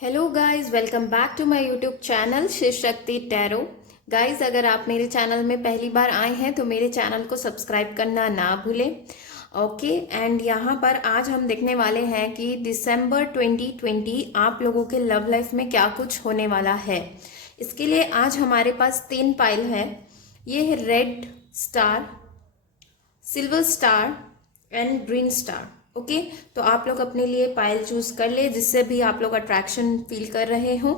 Hello guys, welcome back to my YouTube channel Shiv Shakti tarot. Guys, अगर आप मेरे channel में पहली बार आए हैं तो मेरे चैनल को सब्सक्राइब करना ना भूलें। ओके, एंड यहाँ पर आज हम देखने वाले हैं कि दिसंबर 2020 आप लोगों के लव लाइफ में क्या कुछ होने वाला है। इसके लिए आज हमारे पास 3 पाइल है। ये है red star, silver star and green star. Okay, तो आप लोग अपने लिए पाइल चूज कर ले जिससे भी आप लोग अट्रैक्शन फील कर रहे हो।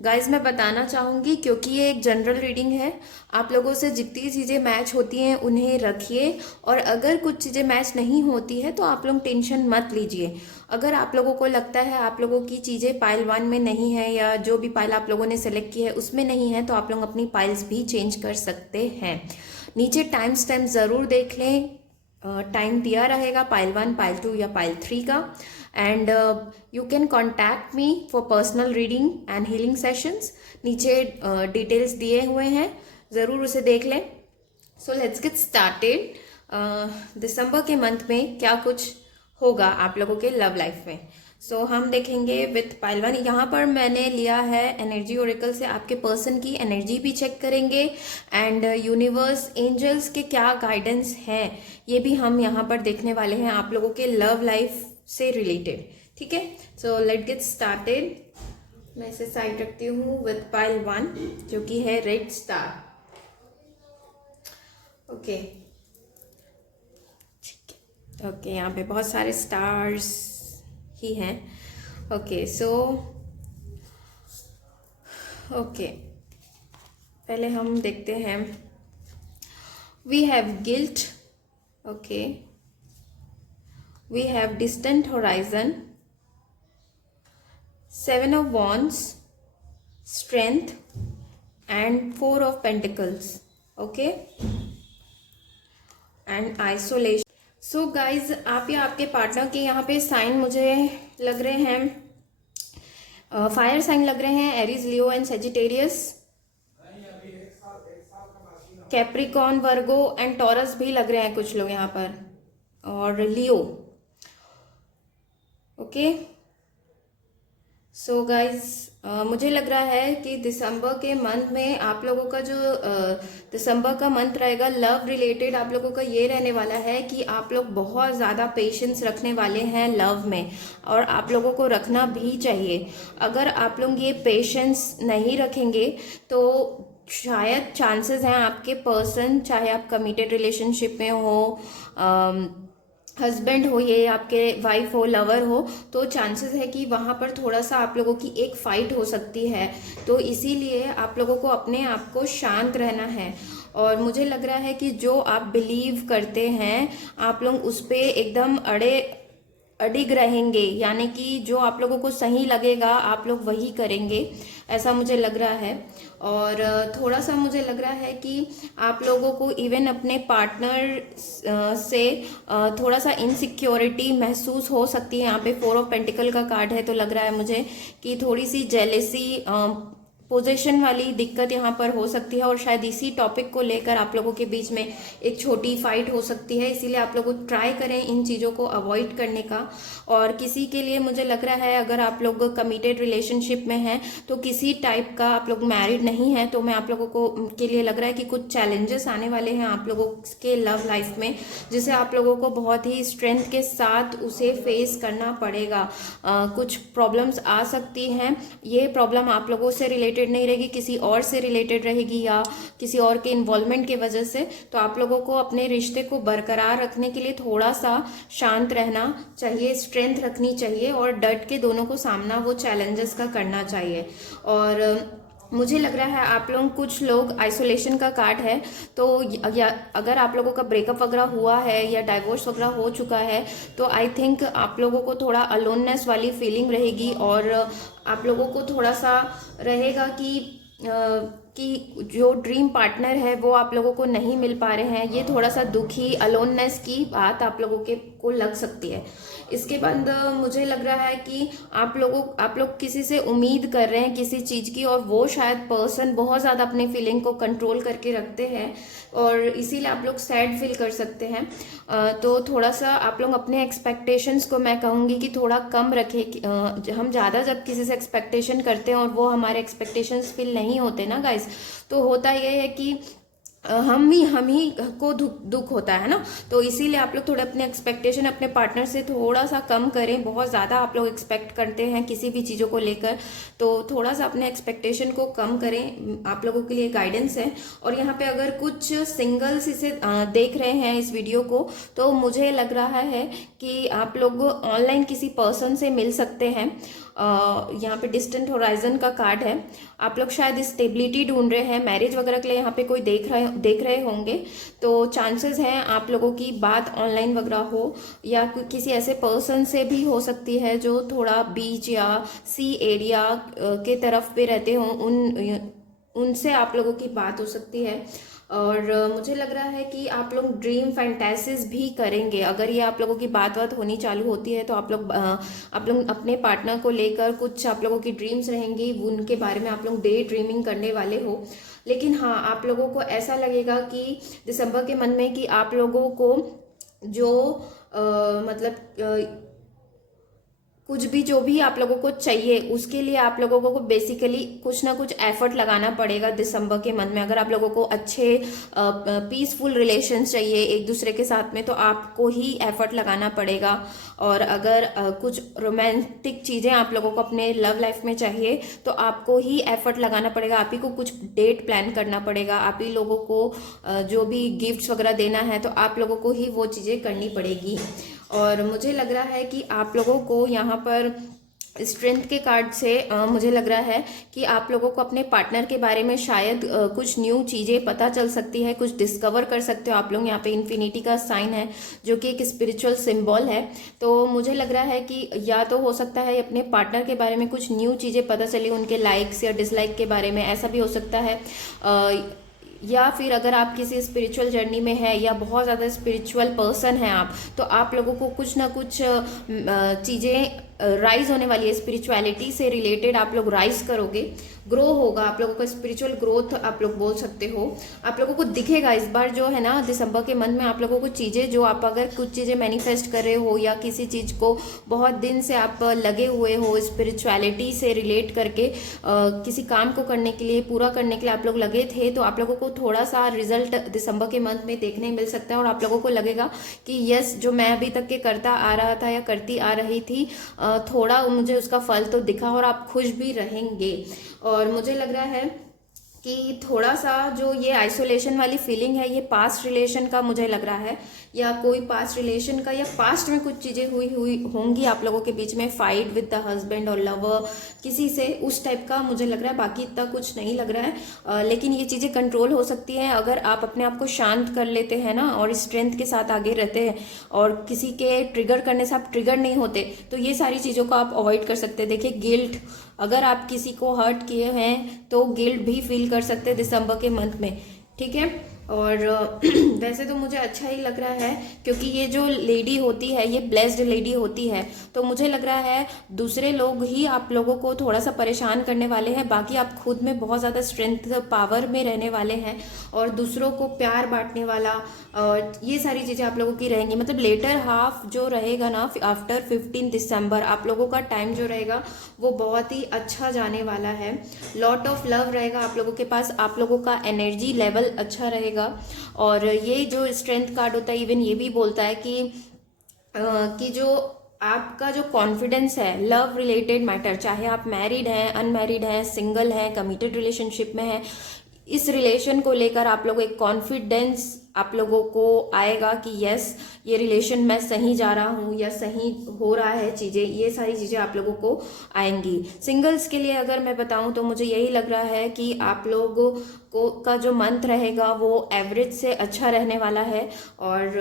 गाइज, मैं बताना चाहूँगी क्योंकि ये एक जनरल रीडिंग है, आप लोगों से जितनी चीज़ें मैच होती हैं उन्हें रखिए, और अगर कुछ चीज़ें मैच नहीं होती है तो आप लोग टेंशन मत लीजिए। अगर आप लोगों को लगता है आप लोगों की चीज़ें पाइल 1 में नहीं है या जो भी पाइल आप लोगों ने सेलेक्ट की है उसमें नहीं है तो आप लोग अपनी पाइल्स भी चेंज कर सकते हैं। नीचे टाइम स्टैम्प ज़रूर देख लें, टाइम दिया रहेगा पाइल 1, पाइल 2 या पाइल 3 का। And you can contact me for personal reading and healing sessions. नीचे डिटेल्स दिए हुए हैं, ज़रूर उसे देख लें। So let's get started. दिसंबर के मंथ में क्या कुछ होगा आप लोगों के लव लाइफ में। सो हम देखेंगे विथ पाइल 1। यहाँ पर मैंने लिया है एनर्जी ओरेकल से, आपके पर्सन की एनर्जी भी चेक करेंगे एंड यूनिवर्स एंजल्स के क्या गाइडेंस है ये भी हम यहाँ पर देखने वाले हैं आप लोगों के लव लाइफ से रिलेटेड। ठीक है, सो लेट गेट स्टार्टेड। मैं इसे साइड रखती हूँ विथ पाइल 1 जो कि है रेड स्टार। ओके ओके, यहाँ पे बहुत सारे स्टार्स ही हैं। ओके, सो ओके, पहले हम देखते हैं। We have guilt, okay, we have distant horizon, 7 of wands, strength and 4 of pentacles. Okay, and isolation. So guys, आप या आपके पार्टनर के यहाँ पे साइन मुझे लग रहे हैं, फायर साइन लग रहे हैं, Aries, Leo and Sagittarius, Capricorn, Virgo and taurus भी लग रहे हैं कुछ लोग यहाँ पर, और लियो। ओके, सो गाइज, मुझे लग रहा है कि दिसंबर के मंथ में आप लोगों का जो दिसंबर का मंथ रहेगा लव रिलेटेड, आप लोगों का ये रहने वाला है कि आप लोग बहुत ज़्यादा पेशेंस रखने वाले हैं लव में, और आप लोगों को रखना भी चाहिए। अगर आप लोग ये पेशेंस नहीं रखेंगे तो शायद चांसेस हैं आपके पर्सन, चाहे आप कमिटेड रिलेशनशिप में हो, हस्बैंड हो, ये आपके वाइफ हो, लवर हो, तो चांसेस है कि वहाँ पर थोड़ा सा आप लोगों की एक फाइट हो सकती है। तो इसीलिए आप लोगों को अपने आप को शांत रहना है, और मुझे लग रहा है कि जो आप बिलीव करते हैं आप लोग उस पर एकदम अडिग रहेंगे, यानी कि जो आप लोगों को सही लगेगा आप लोग वही करेंगे, ऐसा मुझे लग रहा है। और थोड़ा सा मुझे लग रहा है कि आप लोगों को इवन अपने पार्टनर से थोड़ा सा इनसिक्योरिटी महसूस हो सकती है। यहाँ पे 4 ऑफ पेंटिकल का कार्ड है, तो लग रहा है मुझे कि थोड़ी सी जेलेसी, पोजीशन वाली दिक्कत यहाँ पर हो सकती है, और शायद इसी टॉपिक को लेकर आप लोगों के बीच में एक छोटी फाइट हो सकती है। इसीलिए आप लोग ट्राई करें इन चीज़ों को अवॉइड करने का। और किसी के लिए मुझे लग रहा है अगर आप लोग कमिटेड रिलेशनशिप में हैं तो किसी टाइप का, आप लोग मैरिड नहीं हैं तो मैं आप लोगों को के लिए लग रहा है कि कुछ चैलेंजेस आने वाले हैं आप लोगों के लव लाइफ में, जिसे आप लोगों को बहुत ही स्ट्रेंथ के साथ उसे फेस करना पड़ेगा। कुछ प्रॉब्लम्स आ सकती हैं, ये प्रॉब्लम आप लोगों से रिलेटेड नहीं रहेगी, किसी और से रिलेटेड रहेगी या किसी और के इन्वॉल्वमेंट की वजह से। तो आप लोगों को अपने रिश्ते को बरकरार रखने के लिए थोड़ा सा शांत रहना चाहिए, स्ट्रेंथ रखनी चाहिए, और डट के दोनों को सामना वो चैलेंजेस का करना चाहिए। और मुझे लग रहा है आप लोग, कुछ लोग आइसोलेशन का कार्ड है, तो या अगर आप लोगों का ब्रेकअप वगैरह हुआ है या डाइवोर्स वगैरह हो चुका है तो आई थिंक आप लोगों को थोड़ा अलोननेस वाली फीलिंग रहेगी, और आप लोगों को थोड़ा सा रहेगा कि कि जो ड्रीम पार्टनर है वो आप लोगों को नहीं मिल पा रहे हैं। ये थोड़ा सा दुखी अलोननेस की बात आप लोगों के को लग सकती है। इसके बाद मुझे लग रहा है कि आप लोग किसी से उम्मीद कर रहे हैं किसी चीज़ की, और वो शायद पर्सन बहुत ज़्यादा अपने फीलिंग को कंट्रोल करके रखते हैं और इसीलिए आप लोग सैड फील कर सकते हैं। तो थोड़ा सा आप लोग अपने एक्सपेक्टेशंस को मैं कहूँगी कि थोड़ा कम रखें। हम ज़्यादा जब किसी से एक्सपेक्टेशन करते हैं और वो हमारे एक्सपेक्टेशंस फिल नहीं होते ना गाइस, तो होता ये है कि हम ही को दुख होता है ना। तो इसीलिए आप लोग थोड़ा अपने एक्सपेक्टेशन अपने पार्टनर से थोड़ा सा कम करें। बहुत ज़्यादा आप लोग एक्सपेक्ट करते हैं किसी भी चीज़ों को लेकर, तो थोड़ा सा अपने एक्सपेक्टेशन को कम करें। आप लोगों के लिए गाइडेंस है। और यहाँ पे अगर कुछ सिंगल्स इसे देख रहे हैं इस वीडियो को, तो मुझे लग रहा है कि आप लोग ऑनलाइन किसी पर्सन से मिल सकते हैं। यहाँ पे डिस्टेंट होराइजन का कार्ड है। आप लोग शायद स्टेबिलिटी ढूंढ रहे हैं, मैरिज वगैरह के लिए यहाँ पे कोई देख रहे होंगे। तो चांसेस हैं आप लोगों की बात ऑनलाइन वगैरह हो, या किसी ऐसे पर्सन से भी हो सकती है जो थोड़ा बीच या सी एरिया के तरफ पे रहते हों, उनसे आप लोगों की बात हो सकती है। और मुझे लग रहा है कि आप लोग ड्रीम फैंटेसीज भी करेंगे। अगर ये आप लोगों की बात होनी चालू होती है तो आप लोग अपने पार्टनर को लेकर कुछ आप लोगों की ड्रीम्स रहेंगी, उनके बारे में आप लोग डे ड्रीमिंग करने वाले हो। लेकिन हाँ, आप लोगों को ऐसा लगेगा कि दिसंबर के मन में कि आप लोगों को जो मतलब कुछ भी जो भी आप लोगों को चाहिए उसके लिए आप लोगों को बेसिकली कुछ ना कुछ एफर्ट लगाना पड़ेगा दिसंबर के मंथ में। अगर आप लोगों को अच्छे पीसफुल रिलेशंस चाहिए एक दूसरे के साथ में, तो आपको ही एफर्ट लगाना पड़ेगा। और अगर कुछ रोमांटिक चीज़ें आप लोगों को अपने लव लाइफ में चाहिए, तो आपको ही एफर्ट लगाना पड़ेगा। आप ही को कुछ डेट प्लान करना पड़ेगा। आप ही लोगों को जो भी गिफ्ट्स वगैरह देना है, तो आप लोगों को ही वो चीज़ें करनी पड़ेगी। और मुझे लग रहा है कि आप लोगों को यहाँ पर स्ट्रेंथ के कार्ड से मुझे लग रहा है कि आप लोगों को अपने पार्टनर के बारे में शायद कुछ न्यू चीज़ें पता चल सकती है, कुछ डिस्कवर कर सकते हो आप लोग। यहाँ पे इन्फिनिटी का साइन है जो कि एक स्पिरिचुअल सिंबल है। तो मुझे लग रहा है कि या तो हो सकता है अपने पार्टनर के बारे में कुछ न्यू चीज़ें पता चली, उनके लाइक्स या डिसलाइक के बारे में, ऐसा भी हो सकता है। या फिर अगर आप किसी स्पिरिचुअल जर्नी में है या बहुत ज़्यादा स्पिरिचुअल पर्सन है आप, तो आप लोगों को कुछ ना कुछ चीज़ें राइज होने वाली है। स्पिरिचुअलिटी से रिलेटेड आप लोग राइज करोगे, ग्रो होगा आप लोगों का स्पिरिचुअल ग्रोथ आप लोग बोल सकते हो। आप लोगों को दिखेगा इस बार जो है ना दिसंबर के मंथ में आप लोगों को चीज़ें, जो आप अगर कुछ चीज़ें मैनिफेस्ट कर रहे हो या किसी चीज़ को बहुत दिन से आप लगे हुए हो स्पिरिचुअलिटी से रिलेट करके किसी काम को करने के लिए, पूरा करने के लिए आप लोग लगे थे, तो आप लोगों को थोड़ा सा रिजल्ट दिसंबर के मंथ में देखने मिल सकता है। और आप लोगों को लगेगा कि यस, जो मैं अभी तक के करता आ रहा था या करती आ रही थी, थोड़ा मुझे उसका फल तो दिखा, और आप खुश भी रहेंगे। और मुझे लग रहा है कि थोड़ा सा जो ये आइसोलेशन वाली फीलिंग है, ये पास्ट रिलेशन का मुझे लग रहा है, या कोई पास्ट रिलेशन का, या पास्ट में कुछ चीज़ें हुई होंगी आप लोगों के बीच में, फाइट विद द हस्बैंड और लवर किसी से, उस टाइप का मुझे लग रहा है। बाकी इतना कुछ नहीं लग रहा है। लेकिन ये चीज़ें कंट्रोल हो सकती हैं अगर आप अपने आप को शांत कर लेते हैं ना, और स्ट्रेंथ के साथ आगे रहते हैं, और किसी के ट्रिगर करने से आप ट्रिगर नहीं होते, तो ये सारी चीज़ों को आप अवॉइड कर सकते हैं। देखिए, गिल्ट, अगर आप किसी को हर्ट किए हैं तो गिल्ट भी फील कर सकते हैं दिसंबर के मंथ में, ठीक है। और वैसे तो मुझे अच्छा ही लग रहा है, क्योंकि ये जो लेडी होती है ये ब्लेस्ड लेडी होती है। तो मुझे लग रहा है दूसरे लोग ही आप लोगों को थोड़ा सा परेशान करने वाले हैं, बाकी आप खुद में बहुत ज़्यादा स्ट्रेंथ पावर में रहने वाले हैं, और दूसरों को प्यार बांटने वाला, और ये सारी चीज़ें आप लोगों की रहेंगी। मतलब लेटर हाफ जो रहेगा ना, आफ्टर 15 दिसंबर आप लोगों का टाइम जो रहेगा वो बहुत ही अच्छा जाने वाला है। लॉट ऑफ लव रहेगा आप लोगों के पास, आप लोगों का एनर्जी लेवल अच्छा रहेगा। और ये जो स्ट्रेंथ कार्ड होता है, इवन ये भी बोलता है कि जो आपका जो कॉन्फिडेंस है लव रिलेटेड मैटर, चाहे आप मैरिड हैं, अनमैरिड हैं, सिंगल हैं, कमिटेड रिलेशनशिप में हैं, इस रिलेशन को लेकर आप लोगों एक कॉन्फिडेंस आप लोगों को आएगा कि यस, ये रिलेशन मैं सही जा रहा हूँ या सही हो रहा है चीज़ें, ये सारी चीज़ें आप लोगों को आएंगी। सिंगल्स के लिए अगर मैं बताऊँ तो मुझे यही लग रहा है कि आप लोगों को का जो मंथ रहेगा वो एवरेज से अच्छा रहने वाला है। और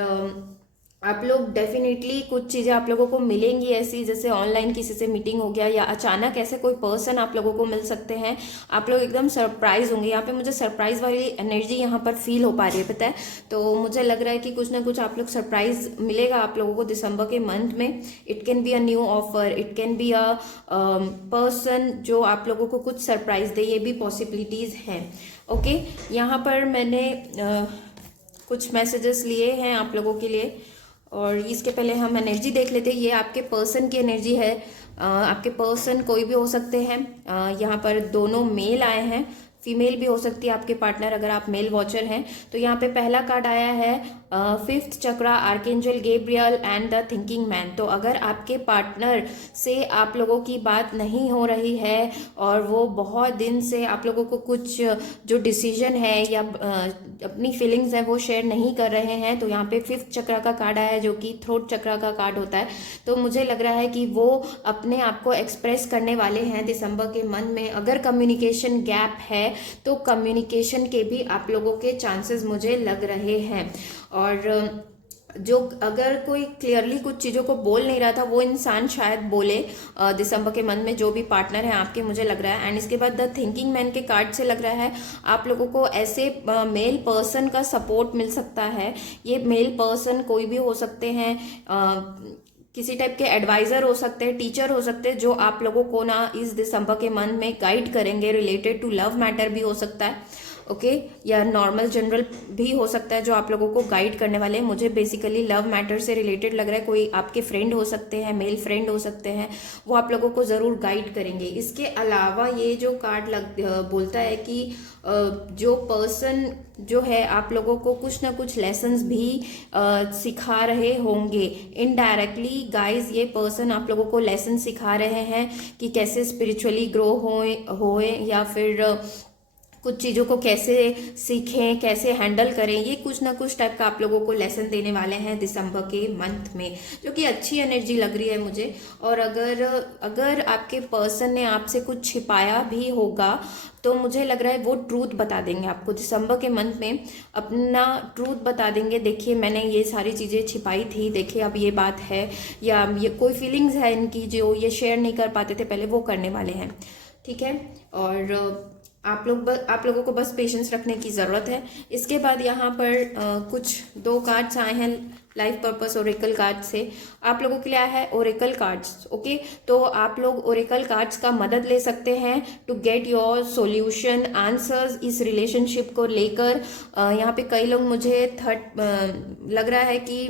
आप लोग डेफिनेटली कुछ चीज़ें आप लोगों को मिलेंगी ऐसी, जैसे ऑनलाइन किसी से मीटिंग हो गया या अचानक ऐसे कोई पर्सन आप लोगों को मिल सकते हैं। आप लोग एकदम सरप्राइज होंगे। यहाँ पे मुझे सरप्राइज वाली एनर्जी यहाँ पर फील हो पा रही है, पता है। तो मुझे लग रहा है कि कुछ ना कुछ आप लोग सरप्राइज मिलेगा आप लोगों को दिसंबर के मंथ में। It can be a new offer, it can be a person जो आप लोगों को कुछ सरप्राइज दे, ये भी पॉसिबिलिटीज़ हैं। ओके, यहाँ पर मैंने कुछ मैसेजेस लिए हैं आप लोगों के लिए, और इसके पहले हम एनर्जी देख लेते हैं। ये आपके पर्सन की एनर्जी है। आपके पर्सन कोई भी हो सकते हैं। यहाँ पर दोनों मेल आए हैं, फीमेल भी हो सकती है आपके पार्टनर, अगर आप मेल वॉचर हैं। तो यहाँ पे पहला कार्ड आया है fifth chakra, archangel Gabriel and the thinking man. तो अगर आपके पार्टनर से आप लोगों की बात नहीं हो रही है और वो बहुत दिन से आप लोगों को कुछ जो डिसीजन है या अपनी फीलिंग्स है वो शेयर नहीं कर रहे हैं, तो यहाँ पे फिफ्थ चक्रा का कार्ड आया है जो कि थ्रोट चक्रा का कार्ड होता है। तो मुझे लग रहा है कि वो अपने आप को एक्सप्रेस करने वाले हैं दिसंबर के मंथ में। अगर कम्युनिकेशन गैप है तो कम्युनिकेशन के भी आप लोगों के चांसेस मुझे लग रहे हैं। और जो अगर कोई क्लियरली कुछ चीज़ों को बोल नहीं रहा था वो इंसान शायद बोले दिसंबर के मंथ में, जो भी पार्टनर है आपके, मुझे लग रहा है। एंड इसके बाद द थिंकिंग मैन के कार्ड से लग रहा है आप लोगों को ऐसे मेल पर्सन का सपोर्ट मिल सकता है। ये मेल पर्सन कोई भी हो सकते हैं, किसी टाइप के एडवाइजर हो सकते हैं, टीचर हो सकते हैं, जो आप लोगों को ना इस दिसंबर के मंथ में गाइड करेंगे। रिलेटेड टू लव मैटर भी हो सकता है, ओके, या नॉर्मल जनरल भी हो सकता है जो आप लोगों को गाइड करने वाले हैं। मुझे बेसिकली लव मैटर से रिलेटेड लग रहा है। कोई आपके फ्रेंड हो सकते हैं, मेल फ्रेंड हो सकते हैं, वो आप लोगों को ज़रूर गाइड करेंगे। इसके अलावा ये जो कार्ड बोलता है कि जो पर्सन जो है आप लोगों को कुछ ना कुछ लेसन्स भी सिखा रहे होंगे। इनडायरेक्टली गाइस ये पर्सन आप लोगों को लेसन सिखा रहे हैं कि कैसे स्पिरिचुअली ग्रो होए या फिर कुछ चीज़ों को कैसे सीखें, कैसे हैंडल करें। ये कुछ ना कुछ टाइप का आप लोगों को लेसन देने वाले हैं दिसंबर के मंथ में, जो कि अच्छी एनर्जी लग रही है मुझे। और अगर आपके पर्सन ने आपसे कुछ छिपाया भी होगा तो मुझे लग रहा है वो ट्रूथ बता देंगे आपको दिसंबर के मंथ में, अपना ट्रूथ बता देंगे। देखिए मैंने ये सारी चीज़ें छिपाई थी, देखिए अब ये बात है, या ये कोई फीलिंग्स है इनकी जो ये शेयर नहीं कर पाते थे पहले, वो करने वाले हैं। ठीक है, और आप लोगों को बस पेशेंस रखने की ज़रूरत है। इसके बाद यहाँ पर कुछ दो कार्ड्स आए हैं लाइफ पर्पस ओरेकल कार्ड से। आप लोगों के लिए आया है ओरेकल कार्ड्स, ओके। तो आप लोग ओरेकल कार्ड्स का मदद ले सकते हैं to get your solution answers इस रिलेशनशिप को लेकर। यहाँ पे कई लोग मुझे लग रहा है कि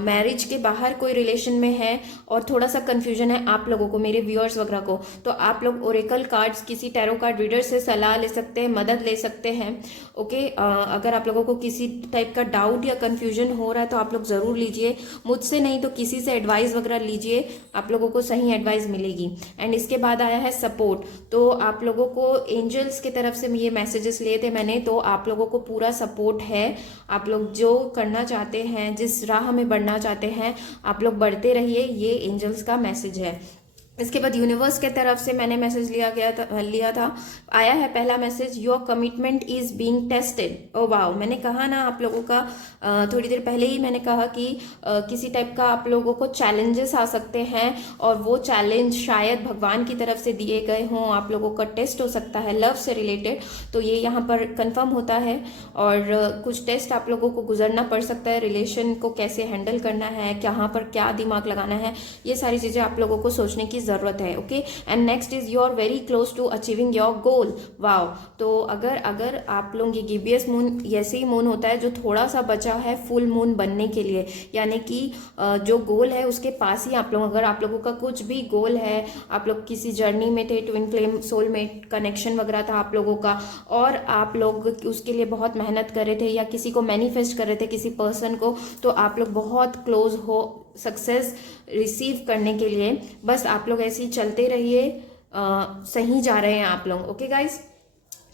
मैरिज के बाहर कोई रिलेशन में है और थोड़ा सा कंफ्यूजन है आप लोगों को, मेरे व्यूअर्स वगैरह को। तो आप लोग ओरेकल कार्ड्स किसी टैरो कार्ड रीडर से सलाह ले सकते हैं, मदद ले सकते हैं, ओके। अगर आप लोगों को किसी टाइप का डाउट या कंफ्यूजन हो रहा है तो आप लोग ज़रूर लीजिए, मुझसे नहीं तो किसी से एडवाइस वगैरह लीजिए, आप लोगों को सही एडवाइस मिलेगी। एंड इसके बाद आया है सपोर्ट। तो आप लोगों को एंजल्स की तरफ से ये मैसेजेस लिए थे मैंने, तो आप लोगों को पूरा सपोर्ट है। आप लोग जो करना चाहते हैं, जिस राह में बढ़ना चाहते हैं, आप लोग बढ़ते रहिए, ये एंजल्स का मैसेज है। इसके बाद यूनिवर्स के तरफ से मैंने मैसेज लिया था। आया है पहला message, your commitment is being tested. Oh wow, मैंने कहा ना आप लोगों का थोड़ी देर पहले ही मैंने कहा कि किसी टाइप का आप लोगों को चैलेंजेस आ सकते हैं और वो चैलेंज शायद भगवान की तरफ से दिए गए हों, आप लोगों का टेस्ट हो सकता है लव से रिलेटेड। तो ये यहाँ पर कंफर्म होता है और कुछ टेस्ट आप लोगों को गुजरना पड़ सकता है। रिलेशन को कैसे हैंडल करना है, कहाँ पर क्या दिमाग लगाना है, ये सारी चीज़ें आप लोगों को सोचने की ज़रूरत है, okay. And next is you are very close to achieving your goal. Wow, तो अगर आप लोग, ये गिबियस मून ऐसे ही मून होता है जो थोड़ा सा बचा है फुल मून बनने के लिए, यानी कि जो गोल है उसके पास ही आप लोग, अगर आप लोगों का कुछ भी गोल है, आप लोग किसी जर्नी में थे, ट्विन फ्लेम सोलमेट कनेक्शन वगैरह था आप लोगों का, और आप लोग उसके लिए बहुत मेहनत कर रहे थे या किसी को मैनिफेस्ट कर रहे थे किसी पर्सन को, तो आप लोग बहुत क्लोज हो सक्सेस रिसीव करने के लिए। बस आप लोग ऐसे ही चलते रहिए, सही जा रहे हैं आप लोग, ओके गाइस।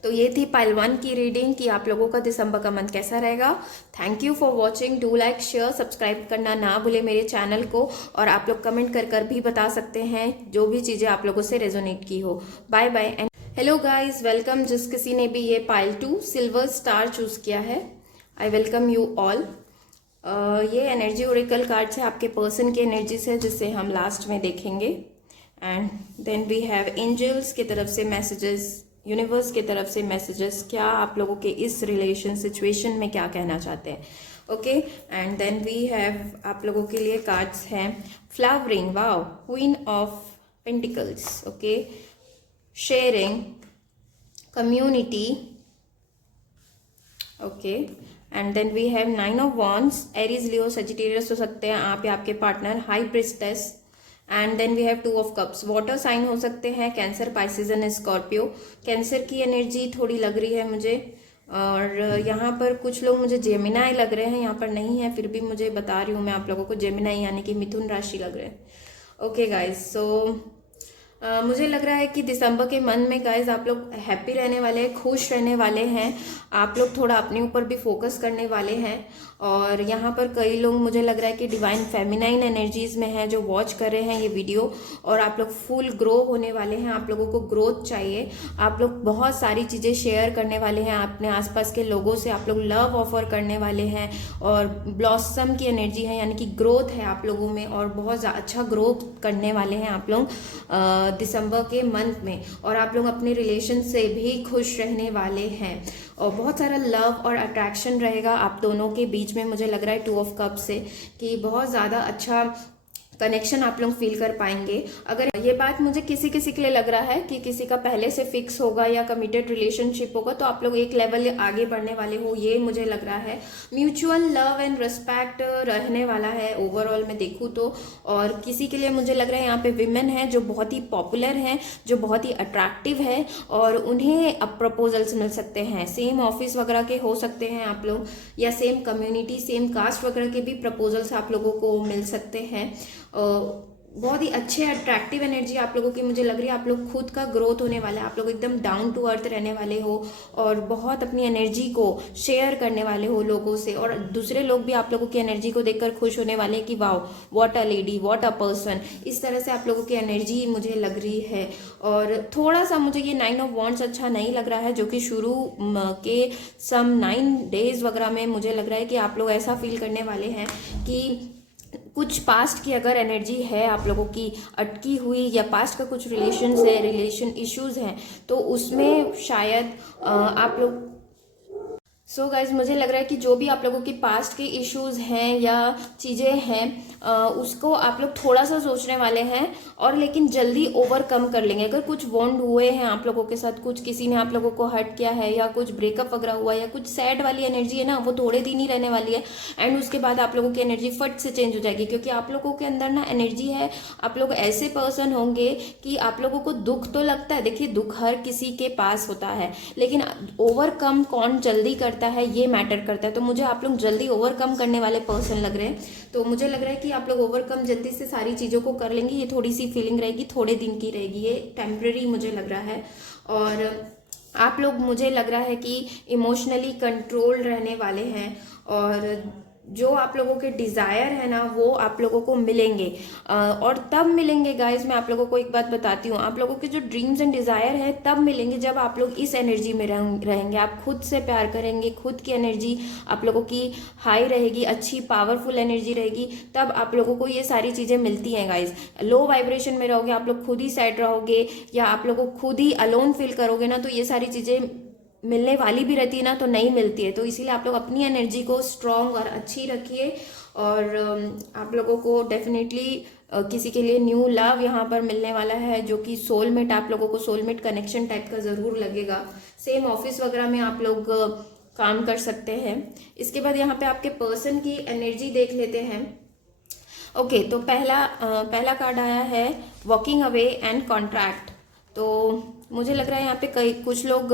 तो ये थी पाइल 1 की रीडिंग कि आप लोगों का दिसंबर का मंथ कैसा रहेगा। Thank you for watching, do like share subscribe करना ना भूले मेरे चैनल को, और आप लोग कमेंट कर भी बता सकते हैं जो भी चीज़ें आप लोगों से रेजोनेट की हो। Bye bye and hello guys, welcome. जिस किसी ने भी ये पाइल 2 सिल्वर स्टार चूज किया है, आई वेलकम यू ऑल। ये एनर्जी ओरेकल कार्ड्स है आपके पर्सन की एनर्जीज है, जिसे हम लास्ट में देखेंगे। And then we have angels की तरफ से मैसेजेस, यूनिवर्स की तरफ से मैसेजेस, क्या आप लोगों के इस रिलेशन सिचुएशन में क्या कहना चाहते हैं। Okay, and then we have आप लोगों के लिए कार्ड्स हैं flowering, wow, queen of pentacles, okay, sharing, community, okay, and then we have 9 of wands, Aries, Leo, Sagittarius हो सकते हैं आप या आपके partner, high priestess, and then we have 2 of cups, water sign हो सकते हैं, Cancer, Pisces and Scorpio. Cancer की एनर्जी थोड़ी लग रही है मुझे, और यहाँ पर कुछ लोग मुझे जेमिनाई लग रहे हैं, यहाँ पर नहीं है फिर भी मुझे बता रही हूँ मैं आप लोगों को, जेमिनाई यानी कि मिथुन राशि लग रहे हैं। ओके गाइज, सो मुझे लग रहा है कि दिसंबर के मंथ में गाइज आप लोग हैप्पी रहने वाले हैं, खुश रहने वाले हैं, आप लोग थोड़ा अपने ऊपर भी फोकस करने वाले हैं। और यहाँ पर कई लोग मुझे लग रहा है कि डिवाइन फेमिनाइन एनर्जीज में हैं जो वॉच कर रहे हैं ये वीडियो, और आप लोग फुल ग्रो होने वाले हैं, आप लोगों को ग्रोथ चाहिए, आप लोग बहुत सारी चीज़ें शेयर करने वाले हैं अपने आसपास के लोगों से, आप लोग लव ऑफर करने वाले हैं, और ब्लॉसम की एनर्जी है यानी कि ग्रोथ है आप लोगों में, और बहुत अच्छा ग्रोथ करने वाले हैं आप लोग दिसंबर के मंथ में। और आप लोग अपने रिलेशन से भी खुश रहने वाले हैं, और बहुत सारा लव और अट्रैक्शन रहेगा आप दोनों के बीच में। मुझे लग रहा है 2 ऑफ कप से कि बहुत ज़्यादा अच्छा कनेक्शन आप लोग फील कर पाएंगे। अगर ये बात मुझे किसी किसी के लिए लग रहा है कि किसी का पहले से फिक्स होगा या कमिटेड रिलेशनशिप होगा, तो आप लोग एक लेवल आगे बढ़ने वाले हो, ये मुझे लग रहा है। म्यूचुअल लव एंड रिस्पेक्ट रहने वाला है ओवरऑल में देखूँ तो। और किसी के लिए मुझे लग रहा है यहाँ पे विमेन है जो बहुत ही पॉपुलर हैं, जो बहुत ही अट्रैक्टिव है, और उन्हें अब प्रपोजल्स मिल सकते हैं, सेम ऑफिस वगैरह के हो सकते हैं आप लोग, या सेम कम्युनिटी, सेम कास्ट वगैरह के भी प्रपोजल्स आप लोगों को मिल सकते हैं। बहुत ही अच्छे अट्रैक्टिव एनर्जी आप लोगों की मुझे लग रही है। आप लोग खुद का ग्रोथ होने वाला है, आप लोग एकदम डाउन टू अर्थ रहने वाले हो, और बहुत अपनी एनर्जी को शेयर करने वाले हो लोगों से, और दूसरे लोग भी आप लोगों की एनर्जी को देखकर खुश होने वाले हैं कि wow, what a lady, what a person. इस तरह से आप लोगों की एनर्जी मुझे लग रही है। और थोड़ा सा मुझे ये 9 ऑफ वॉन्ड्स अच्छा नहीं लग रहा है, जो कि शुरू के सम 9 डेज वगैरह में मुझे लग रहा है कि आप लोग ऐसा फील करने वाले हैं कि कुछ पास्ट की अगर एनर्जी है आप लोगों की अटकी हुई, या पास्ट का कुछ रिलेशंस है, रिलेशन इश्यूज हैं, तो उसमें शायद आप लोग सो गाइज मुझे लग रहा है कि जो भी आप लोगों की पास्ट के इश्यूज हैं या चीज़ें हैं, उसको आप लोग थोड़ा सा सोचने वाले हैं, और लेकिन जल्दी ओवरकम कर लेंगे। अगर कुछ वॉन्ड हुए हैं आप लोगों के साथ, कुछ किसी ने आप लोगों को हर्ट किया है, या कुछ ब्रेकअप वगैरह हुआ, या कुछ सैड वाली एनर्जी है ना, वो थोड़े दिन ही रहने वाली है, एंड उसके बाद आप लोगों की एनर्जी फट से चेंज हो जाएगी। क्योंकि आप लोगों के अंदर ना एनर्जी है, आप लोग ऐसे पर्सन होंगे कि आप लोगों को दुख तो लगता है, देखिए दुख हर किसी के पास होता है, लेकिन ओवरकम कौन जल्दी करता है ये मैटर करता है। तो मुझे आप लोग जल्दी ओवरकम करने वाले पर्सन लग रहे हैं, तो मुझे लग रहा है कि आप लोग ओवरकम जल्दी से सारी चीज़ों को कर लेंगे। ये थोड़ी सी फीलिंग रहेगी, थोड़े दिन की रहेगी, ये टेम्परेरी मुझे लग रहा है। और आप लोग मुझे लग रहा है कि इमोशनली कंट्रोल रहने वाले हैं, और जो आप लोगों के डिज़ायर है ना वो आप लोगों को मिलेंगे। और तब मिलेंगे गाइज, मैं आप लोगों को एक बात बताती हूँ, आप लोगों के जो ड्रीम्स एंड डिज़ायर है तब मिलेंगे जब आप लोग इस एनर्जी में रहेंगे। आप खुद से प्यार करेंगे, खुद की एनर्जी आप लोगों की हाई रहेगी, अच्छी पावरफुल एनर्जी रहेगी, तब आप लोगों को ये सारी चीज़ें मिलती हैं गाइज। लो वाइब्रेशन में रहोगे, आप लोग खुद ही सैड रहोगे, या आप लोग को खुद ही अलोन फील करोगे ना, तो ये सारी चीज़ें मिलने वाली भी रहती है ना, तो नहीं मिलती है। तो इसीलिए आप लोग अपनी एनर्जी को स्ट्रॉन्ग और अच्छी रखिए। और आप लोगों को डेफिनेटली किसी के लिए न्यू लव यहाँ पर मिलने वाला है, जो कि सोलमेट, आप लोगों को सोलमेट कनेक्शन टाइप का ज़रूर लगेगा। सेम ऑफिस वगैरह में आप लोग काम कर सकते हैं। इसके बाद यहाँ पे आपके पर्सन की एनर्जी देख लेते हैं। ओके, तो पहला कार्ड आया है वॉकिंग अवे एंड कॉन्ट्रैक्ट। तो मुझे लग रहा है यहाँ पे कुछ लोग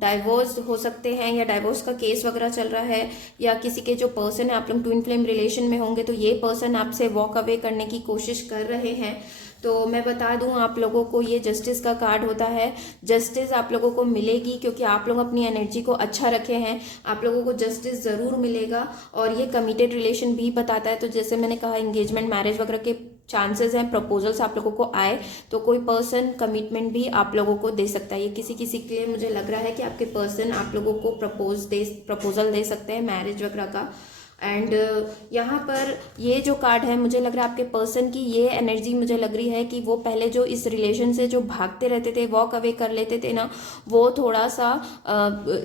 डाइवोर्स हो सकते हैं, या डाइवोर्स का केस वगैरह चल रहा है, या किसी के जो पर्सन है, आप लोग ट्विन फ्लेम रिलेशन में होंगे, तो ये पर्सन आपसे वॉक अवे करने की कोशिश कर रहे हैं। तो मैं बता दूं आप लोगों को, ये जस्टिस का कार्ड होता है। जस्टिस आप लोगों को मिलेगी, क्योंकि आप लोग अपनी एनर्जी को अच्छा रखे हैं, आप लोगों को जस्टिस ज़रूर मिलेगा। और ये कमिटेड रिलेशन भी बताता है, तो जैसे मैंने कहा एंगेजमेंट, मैरिज वगैरह के चांसेस हैं, प्रपोजल्स आप लोगों को आए, तो कोई पर्सन कमिटमेंट भी आप लोगों को दे सकता है। ये किसी किसी के लिए मुझे लग रहा है कि आपके पर्सन आप लोगों को प्रपोजल दे सकते हैं मैरिज वगैरह का। एंड यहाँ पर ये जो कार्ड है, मुझे लग रहा है आपके पर्सन की ये एनर्जी मुझे लग रही है कि वो पहले जो इस रिलेशन से जो भागते रहते थे, वॉक अवे कर लेते थे ना, वो थोड़ा सा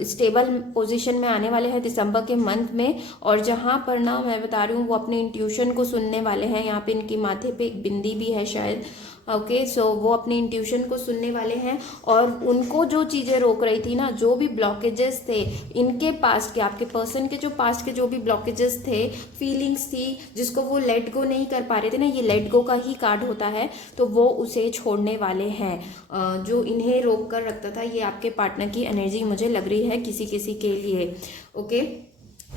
स्टेबल पोजीशन में आने वाले हैं दिसंबर के मंथ में। और जहाँ पर ना मैं बता रही हूँ वो अपने इंट्यूशन को सुनने वाले हैं। यहाँ पे इनकी माथे पे एक बिंदी भी है शायद। ओके, सो वो अपने इंट्यूशन को सुनने वाले हैं। और उनको जो चीज़ें रोक रही थी ना, जो भी ब्लॉकेजेस थे इनके पास्ट के, आपके पर्सन के जो पास्ट के जो भी ब्लॉकेजेस थे, फीलिंग्स थी जिसको वो लेट गो नहीं कर पा रहे थे ना, ये लेट गो का ही कार्ड होता है, तो वो उसे छोड़ने वाले हैं। जो इन्हें रोक कर रखता था, ये आपके पार्टनर की एनर्जी मुझे लग रही है किसी किसी के लिए। ओके,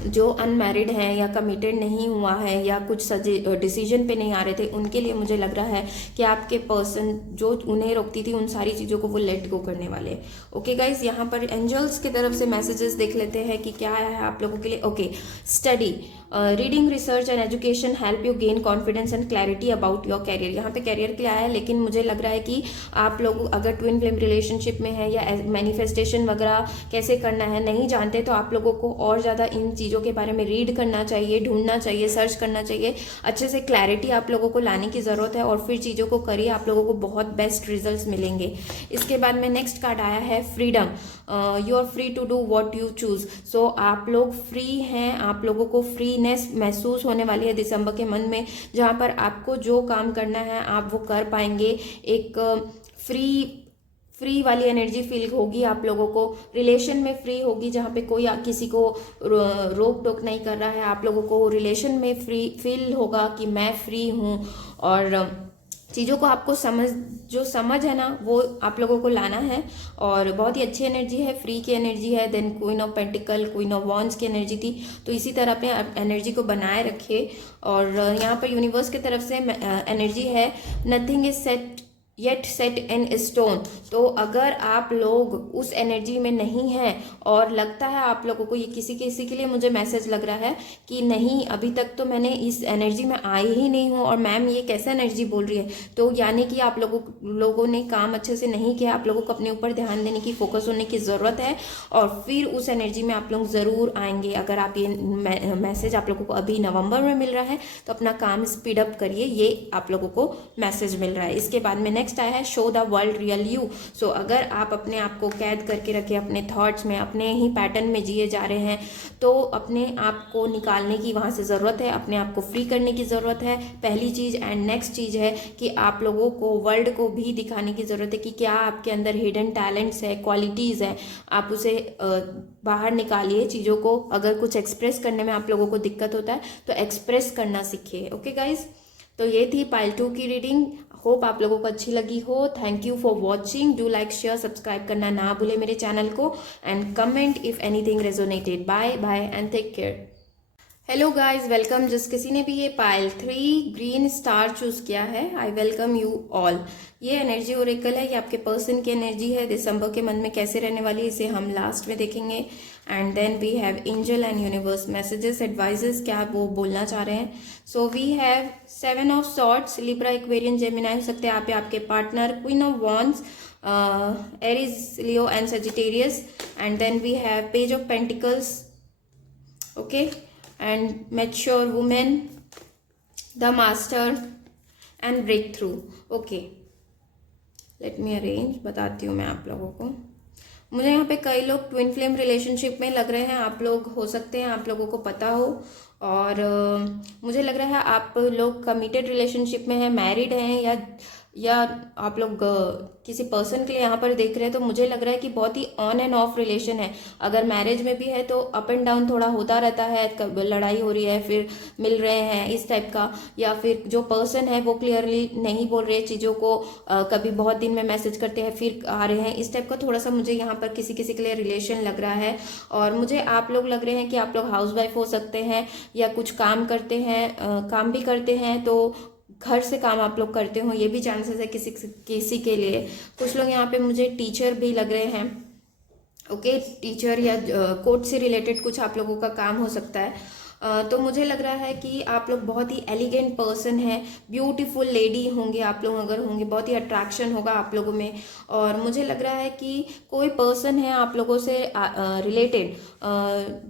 जो अनमैरिड हैं या कमिटेड नहीं हुआ है या कुछ डिसीजन पे नहीं आ रहे थे, उनके लिए मुझे लग रहा है कि आपके पर्सन जो उन्हें रोकती थी उन सारी चीज़ों को वो लेट गो करने वाले। ओके गाइज, यहाँ पर एंजल्स की तरफ से मैसेजेस देख लेते हैं कि क्या है आप लोगों के लिए। Okay, study, reading, research and education help you gain confidence and clarity about your career. यहाँ पे कैरियर के लिए आया है, लेकिन मुझे लग रहा है कि आप लोग अगर ट्विन फ्लेम रिलेशनशिप में है या मैनिफेस्टेशन वगैरह कैसे करना है नहीं जानते, तो आप लोगों को और ज़्यादा इन चीज़ों के बारे में रीड करना चाहिए, ढूंढना चाहिए, सर्च करना चाहिए, अच्छे से क्लैरिटी आप लोगों को लाने की ज़रूरत है। और फिर चीज़ों को करिए, आप लोगों को बहुत बेस्ट रिजल्ट्स मिलेंगे। इसके बाद में नेक्स्ट कार्ड आया है freedom, you are free to do what you choose. So आप लोग फ्री हैं, आप लोगों को फ्रीनेस महसूस होने वाली है दिसंबर के मंथ में, जहाँ पर आपको जो काम करना है आप वो कर पाएंगे। एक फ्री वाली एनर्जी फील होगी आप लोगों को। रिलेशन में फ्री होगी, जहाँ पे कोई किसी को रोक टोक नहीं कर रहा है। आप लोगों को रिलेशन में फ्री फील होगा कि मैं फ्री हूँ। और चीज़ों को आपको समझ है ना, वो आप लोगों को लाना है। और बहुत ही अच्छी एनर्जी है, फ्री की एनर्जी है। Then queen of pentacle, queen of wands की एनर्जी थी, तो इसी तरह पे एनर्जी को बनाए रखिए। और यहाँ पर यूनिवर्स की तरफ से एनर्जी है, nothing is yet set in stone. तो अगर आप लोग उस एनर्जी में नहीं हैं और लगता है आप लोगों को, ये किसी के लिए मुझे मैसेज लग रहा है कि नहीं अभी तक तो मैंने इस एनर्जी में आई ही नहीं हूँ, और मैम ये कैसा एनर्जी बोल रही है, तो यानी कि आप लोगों ने काम अच्छे से नहीं किया। आप लोगों को अपने ऊपर ध्यान देने की, फोकस होने की ज़रूरत है, और फिर उस एनर्जी में आप लोग ज़रूर आएंगे। अगर आप ये मैसेज आप लोगों को अभी नवंबर में मिल रहा है, तो अपना काम स्पीड अप करिए, ये आप लोगों को मैसेज मिल रहा है। इसके बाद में नेक्स्ट आया है show the world real you. So अगर आप अपने आप को कैद करके रखे अपने थॉट्स में, अपने ही पैटर्न में जिए जा रहे हैं, तो अपने आप को निकालने की वहाँ से ज़रूरत है, अपने आप को फ्री करने की ज़रूरत है, पहली चीज़। एंड नेक्स्ट चीज़ है कि आप लोगों को वर्ल्ड को भी दिखाने की ज़रूरत है कि क्या आपके अंदर हिडन टैलेंट्स है, क्वालिटीज़ है, आप उसे बाहर निकालिए। चीज़ों को अगर कुछ एक्सप्रेस करने में आप लोगों को दिक्कत होता है तो एक्सप्रेस करना सीखिए। ओके गाइज, तो ये थी पाइल 2 की रीडिंग। होप आप लोगों को अच्छी लगी हो। Thank you for watching. Do like, share, subscribe करना ना भूले मेरे चैनल को, and comment if anything resonated. Bye bye and take care. Hello guys, welcome. जिस किसी ने भी ये पाइल 3 ग्रीन स्टार चूज किया है, आई वेलकम यू ऑल। ये एनर्जी ओरेकल है, ये आपके पर्सन की एनर्जी है। दिसंबर के मंथ में कैसे रहने वाली है इसे हम लास्ट में देखेंगे। And then we have angel and universe messages, advices, क्या वो बोलना चाह रहे हैं। So we have 7 of swords, Libra, Aquarian, Gemini हो सकते हैं आप या आपके partner, queen of wands, Aries, Leo and Sagittarius. And then we have page of pentacles, okay, and mature women, the master and breakthrough. Okay, let me arrange, बताती हूँ मैं आप लोगों को। मुझे यहाँ पे कई लोग ट्विन फ्लेम रिलेशनशिप में लग रहे हैं, आप लोग हो सकते हैं आप लोगों को पता हो। और मुझे लग रहा है आप लोग कमिटेड रिलेशनशिप में हैं, मैरिड हैं, या आप लोग किसी पर्सन के लिए यहाँ पर देख रहे हैं। तो मुझे लग रहा है कि बहुत ही ऑन एंड ऑफ रिलेशन है। अगर मैरिज में भी है तो अप एंड डाउन थोड़ा होता रहता है, कब लड़ाई हो रही है, फिर मिल रहे हैं, इस टाइप का। या फिर जो पर्सन है वो क्लियरली नहीं बोल रहे चीज़ों को, कभी बहुत दिन में मैसेज करते हैं फिर आ रहे हैं, इस टाइप का थोड़ा सा मुझे यहाँ पर किसी के लिए रिलेशन लग रहा है। और मुझे आप लोग लग रहे हैं कि आप लोग हाउस वाइफ हो सकते हैं या कुछ काम करते हैं, काम भी करते हैं, तो घर से काम आप लोग करते हो, ये भी चांसेस है किसी के लिए। कुछ लोग यहाँ पे मुझे टीचर भी लग रहे हैं। ओके, टीचर या कोर्ट से रिलेटेड कुछ आप लोगों का काम हो सकता है। तो मुझे लग रहा है कि आप लोग बहुत ही एलिगेंट पर्सन हैं, ब्यूटीफुल लेडी होंगे आप लोग, अगर होंगे बहुत ही अट्रैक्शन होगा आप लोगों में। और मुझे लग रहा है कि कोई पर्सन है आप लोगों से रिलेटेड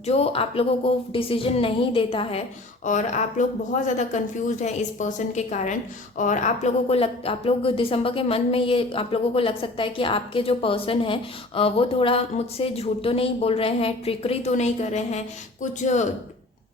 जो आप लोगों को डिसीजन नहीं देता है, और आप लोग बहुत ज़्यादा कंफ्यूज हैं इस पर्सन के कारण। और आप लोगों को आप लोग दिसंबर के मंथ में ये आप लोगों को लग सकता है कि आपके जो पर्सन है वो थोड़ा मुझसे झूठ तो नहीं बोल रहे हैं, ट्रिकरी तो नहीं कर रहे हैं, कुछ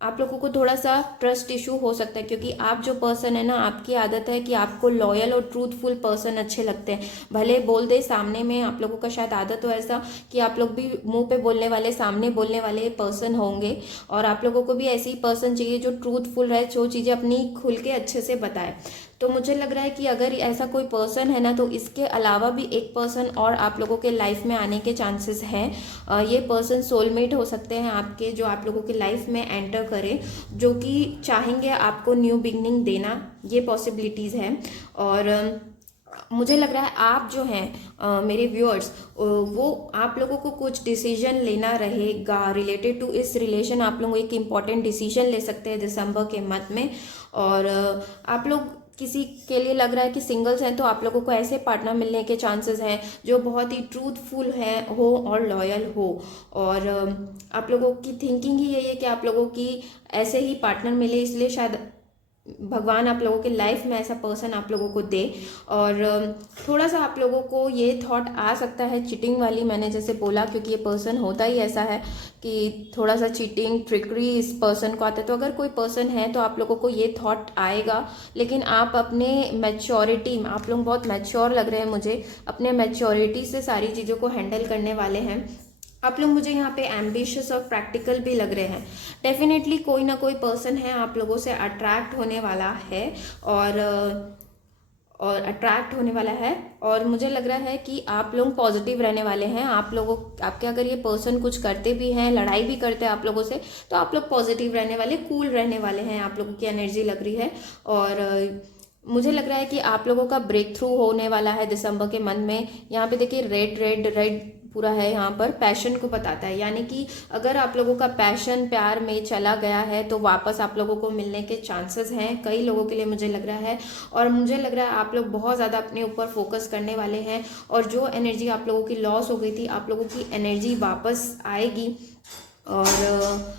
आप लोगों को थोड़ा सा ट्रस्ट इशू हो सकता है, क्योंकि आप जो पर्सन है ना, आपकी आदत है कि आपको लॉयल और ट्रूथफुल पर्सन अच्छे लगते हैं। भले बोल दे सामने में, आप लोगों का शायद आदत हो ऐसा कि आप लोग भी मुंह पे बोलने वाले, सामने बोलने वाले पर्सन होंगे, और आप लोगों को भी ऐसी पर्सन चाहिए जो ट्रूथफुल रहे, जो चीज़ें अपनी खुल के अच्छे से बताए। तो मुझे लग रहा है कि अगर ऐसा कोई पर्सन है ना, तो इसके अलावा भी एक पर्सन और आप लोगों के लाइफ में आने के चांसेस हैं। ये पर्सन सोलमेट हो सकते हैं आपके, जो आप लोगों के लाइफ में एंटर करे, जो कि चाहेंगे आपको न्यू बिगनिंग देना, ये पॉसिबिलिटीज़ हैं। और मुझे लग रहा है आप जो हैं मेरे व्यूअर्स, वो आप लोगों को कुछ डिसीजन लेना रहेगा रिलेटेड टू इस रिलेशन। आप लोग एक इम्पॉर्टेंट डिसीजन ले सकते हैं दिसंबर के मंथ में। और आप लोग किसी के लिए लग रहा है कि सिंगल्स हैं, तो आप लोगों को ऐसे पार्टनर मिलने के चांसेस हैं जो बहुत ही ट्रूथफुल हो और लॉयल हो। और आप लोगों की थिंकिंग ही यही है कि आप लोगों की ऐसे ही पार्टनर मिले, इसलिए शायद भगवान आप लोगों के लाइफ में ऐसा पर्सन आप लोगों को दे। और थोड़ा सा आप लोगों को ये थॉट आ सकता है चीटिंग वाली, मैंने जैसे बोला, क्योंकि ये पर्सन होता ही ऐसा है कि थोड़ा सा चीटिंग ट्रिकरी इस पर्सन को आता है। तो अगर कोई पर्सन है तो आप लोगों को ये थॉट आएगा, लेकिन आप अपने मैच्योरिटी, आप लोग बहुत मैच्योर लग रहे हैं मुझे, अपने मैच्योरिटी से सारी चीज़ों को हैंडल करने वाले हैं। आप लोग मुझे यहाँ पे एम्बिशियस और प्रैक्टिकल भी लग रहे हैं। डेफिनेटली कोई ना कोई पर्सन है आप लोगों से अट्रैक्ट होने वाला है, और अट्रैक्ट होने वाला है। और मुझे लग रहा है कि आप लोग पॉजिटिव रहने वाले हैं। आप लोगों आपके अगर ये पर्सन कुछ करते भी हैं, लड़ाई भी करते हैं आप लोगों से, तो आप लोग पॉजिटिव रहने वाले, कूल रहने वाले हैं, आप लोगों की एनर्जी लग रही है। और मुझे लग रहा है कि आप लोगों का ब्रेक थ्रू होने वाला है दिसंबर के मंथ में। यहाँ पे देखिए रेड रेड रेड पूरा है, यहाँ पर पैशन को बताता है, यानी कि अगर आप लोगों का पैशन प्यार में चला गया है तो वापस आप लोगों को मिलने के चांसेस हैं कई लोगों के लिए, मुझे लग रहा है। और मुझे लग रहा है आप लोग बहुत ज़्यादा अपने ऊपर फोकस करने वाले हैं, और जो एनर्जी आप लोगों की लॉस हो गई थी, आप लोगों की एनर्जी वापस आएगी। और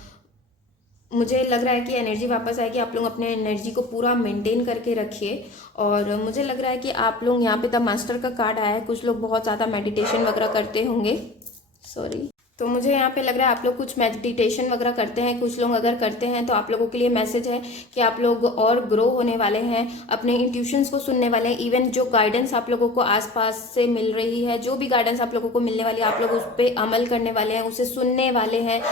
मुझे लग रहा है कि एनर्जी वापस आएगी। आप लोग अपने एनर्जी को पूरा मेंटेन करके रखिए। और मुझे लग रहा है कि आप लोग, यहाँ पे द मास्टर का कार्ड आया है, कुछ लोग बहुत ज़्यादा मेडिटेशन वगैरह करते होंगे, सॉरी। तो मुझे यहाँ पे लग रहा है आप लोग कुछ मेडिटेशन वगैरह करते हैं, कुछ लोग अगर करते हैं तो आप लोगों के लिए मैसेज है कि आप लोग और ग्रो होने वाले हैं, अपने इंट्यूशंस को सुनने वाले हैं। इवन जो गाइडेंस आप लोगों को आसपास से मिल रही है, जो भी गाइडेंस आप लोगों को मिलने वाली है, आप लोग उस पर अमल करने वाले हैं, उसे सुनने वाले हैं।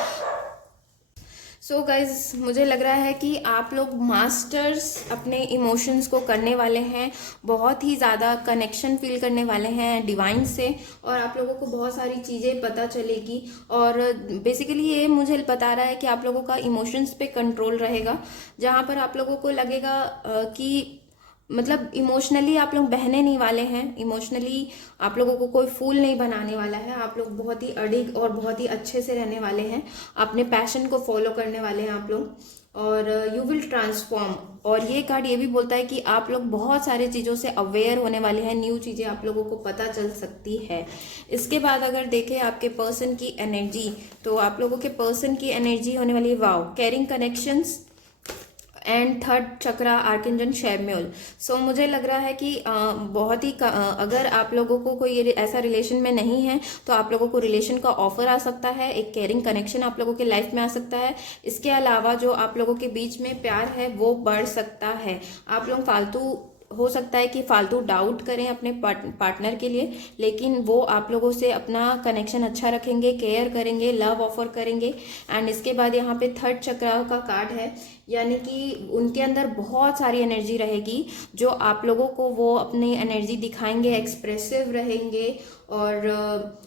सो गाइज, मुझे लग रहा है कि आप लोग मास्टर्स अपने इमोशंस को करने वाले हैं, बहुत ही ज़्यादा कनेक्शन फील करने वाले हैं डिवाइन से, और आप लोगों को बहुत सारी चीज़ें पता चलेगी। और बेसिकली ये मुझे बता रहा है कि आप लोगों का इमोशंस पे कंट्रोल रहेगा, जहाँ पर आप लोगों को लगेगा कि मतलब इमोशनली आप लोग बहने नहीं वाले हैं, इमोशनली आप लोगों को कोई फूल नहीं बनाने वाला है। आप लोग बहुत ही अडिग और बहुत ही अच्छे से रहने वाले हैं, अपने पैशन को फॉलो करने वाले हैं आप लोग, और यू विल ट्रांसफॉर्म। और ये कार्ड ये भी बोलता है कि आप लोग बहुत सारे चीज़ों से अवेयर होने वाले हैं, न्यू चीज़ें आप लोगों को पता चल सकती है। इसके बाद अगर देखें आपके पर्सन की एनर्जी, तो आप लोगों के पर्सन की एनर्जी होने वाली है wow, caring connections and third chakra archangel Chamuel. So मुझे लग रहा है कि बहुत ही अगर आप लोगों को कोई ऐसा रिलेशन में नहीं है, तो आप लोगों को रिलेशन का ऑफर आ सकता है, एक केयरिंग कनेक्शन आप लोगों के लाइफ में आ सकता है। इसके अलावा जो आप लोगों के बीच में प्यार है वो बढ़ सकता है। आप लोग फालतू हो सकता है कि फालतू डाउट करें अपने पार्टनर के लिए, लेकिन वो आप लोगों से अपना कनेक्शन अच्छा रखेंगे, केयर करेंगे, लव ऑफर करेंगे। एंड इसके बाद यहाँ पे थर्ड चक्र का कार्ड है, यानी कि उनके अंदर बहुत सारी एनर्जी रहेगी, जो आप लोगों को वो अपनी एनर्जी दिखाएंगे, एक्सप्रेसिव रहेंगे। और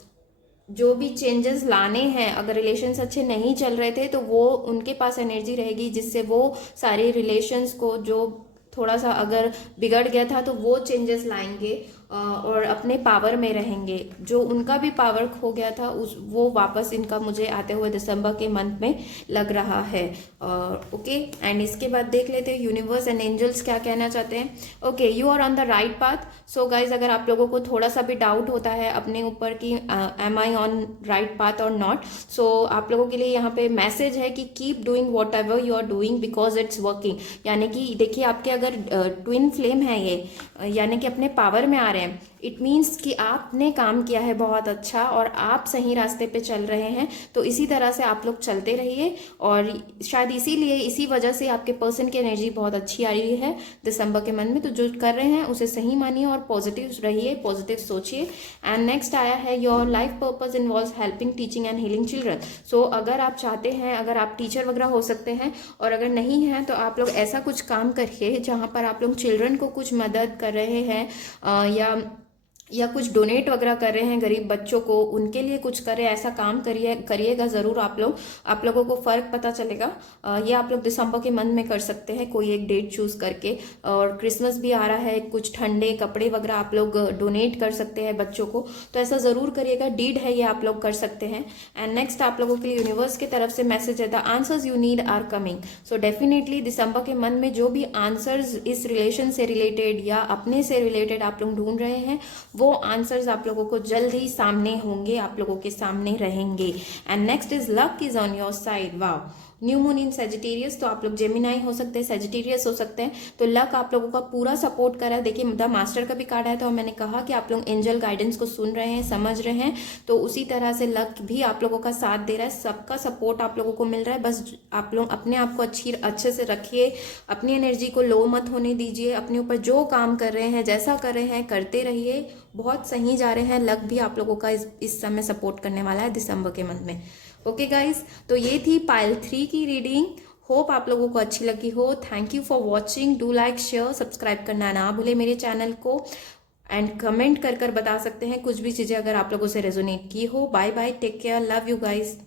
जो भी चेंजेस लाने हैं, अगर रिलेशंस अच्छे नहीं चल रहे थे तो वो उनके पास एनर्जी रहेगी, जिससे वो सारे रिलेशंस को जो थोड़ा सा अगर बिगड़ गया था तो वो चेंजेस लाएंगे। और अपने पावर में रहेंगे। जो उनका भी पावर खो गया था उस वो वापस इनका मुझे आते हुए दिसंबर के मंथ में लग रहा है। ओके, एंड इसके बाद देख लेते हैं यूनिवर्स एंड एंजल्स क्या कहना चाहते हैं। Okay, you are on the right path. So guys, अगर आप लोगों को थोड़ा सा भी डाउट होता है अपने ऊपर कि am I on right path और नॉट, सो आप लोगों के लिए यहाँ पे मैसेज है कि keep doing whatever you are doing because it's working. यानी कि देखिए, आपके अगर ट्विन फ्लेम है ये, यानी कि अपने पावर में आ रहे हैं, इट मीन्स कि आपने काम किया है बहुत अच्छा और आप सही रास्ते पे चल रहे हैं। तो इसी तरह से आप लोग चलते रहिए, और शायद इसीलिए इसी वजह से आपके पर्सन की एनर्जी बहुत अच्छी आ रही है दिसंबर के मंथ में। तो जो कर रहे हैं उसे सही मानिए और पॉजिटिव रहिए, पॉजिटिव सोचिए। एंड नेक्स्ट आया है your life purpose involves helping, teaching and healing children. So अगर आप चाहते हैं, अगर आप टीचर वगैरह हो सकते हैं, और अगर नहीं हैं तो आप लोग ऐसा कुछ काम करिए जहाँ पर आप लोग चिल्ड्रन को कुछ मदद कर रहे हैं, या कुछ डोनेट वगैरह कर रहे हैं गरीब बच्चों को, उनके लिए कुछ करें, ऐसा काम करिएगा ज़रूर। आप लोगों को फ़र्क पता चलेगा। ये आप लोग दिसंबर के मंथ में कर सकते हैं, कोई एक डेट चूज़ करके। और क्रिसमस भी आ रहा है, कुछ ठंडे कपड़े वगैरह आप लोग डोनेट कर सकते हैं बच्चों को, तो ऐसा ज़रूर करिएगा। डीड है ये, आप लोग कर सकते हैं। एंड नेक्स्ट आप लोगों के लिए यूनिवर्स की तरफ से मैसेज है, the answers you need are coming. So definitely दिसंबर के मंथ में जो भी आंसर्स इस रिलेशन से रिलेटेड या अपने से रिलेटेड आप लोग ढूंढ रहे हैं, वो आंसर्स आप लोगों को जल्द ही सामने होंगे, आप लोगों के सामने रहेंगे। And next is luck is on your side. Wow, new moon in Sagittarius, तो आप लोग जेमिनाई हो सकते हैं, सेजिटेरियस हो सकते हैं। तो लक आप लोगों का पूरा सपोर्ट कर रहा है। देखिए, द मास्टर का भी कार्ड आया था और मैंने कहा कि आप लोग एंजल गाइडेंस को सुन रहे हैं, समझ रहे हैं, तो उसी तरह से लक भी आप लोगों का साथ दे रहा है। सबका सपोर्ट आप लोगों को मिल रहा है। बस आप लोग अपने आप को अच्छे से रखिए, अपनी एनर्जी को लो मत होने दीजिए, अपने ऊपर जो काम कर रहे हैं, जैसा कर रहे हैं, करते रहिए। बहुत सही जा रहे हैं। लक भी आप लोगों का इस समय सपोर्ट करने वाला है दिसंबर के मंथ में। ओके गाइज, तो ये थी पाइल 3 की रीडिंग। होप आप लोगों को अच्छी लगी हो। Thank you for watching. Do like, share, subscribe करना ना भूले मेरे चैनल को। एंड कमेंट कर बता सकते हैं कुछ भी चीज़ें अगर आप लोगों से रेजोनेट की हो। Bye bye, take care, love you guys.